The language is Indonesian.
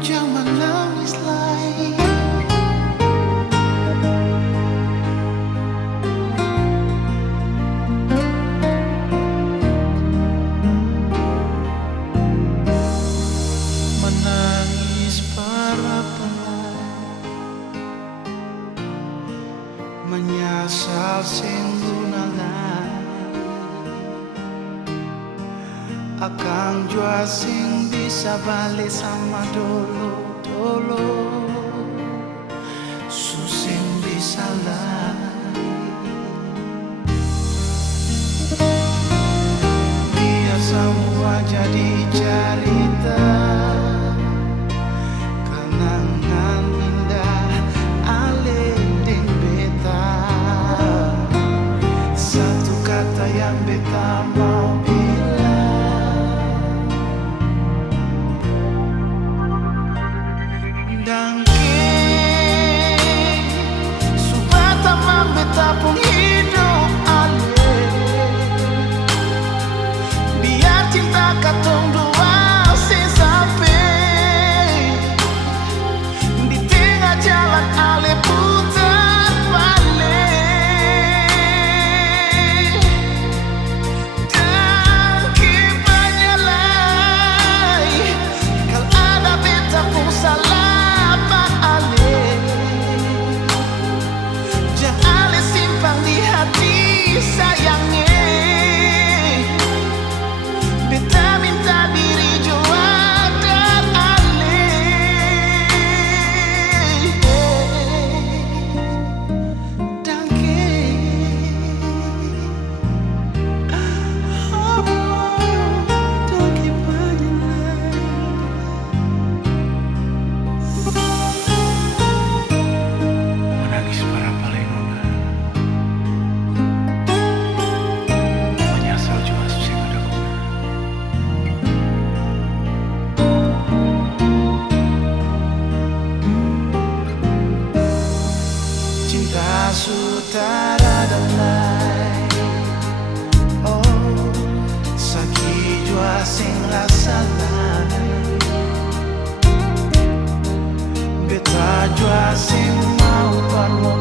Jangan nangis lagi. Menangis para pelai, menyasal singgunalai. Akang jua sing bisa balik sama dulu susing bisa lari. Biar semua jadi cerita, kenangan indah alending beta. Satu kata yang beta mau pun hidup alih, biar cinta katong dua sampai di tengah jalan alih putar balik. Dan kebanyalai kalau ada beta pun salah pak alih. Jangan simpan di hati sayangnya, beta minta diri jua dan alih. Dangke dangke banyalai. Menangis para palenona, menyasal jua susing ada guna. Cinta sutara dalai, oh sakit jua sing rasa lalai. Beta jua sing mau parmo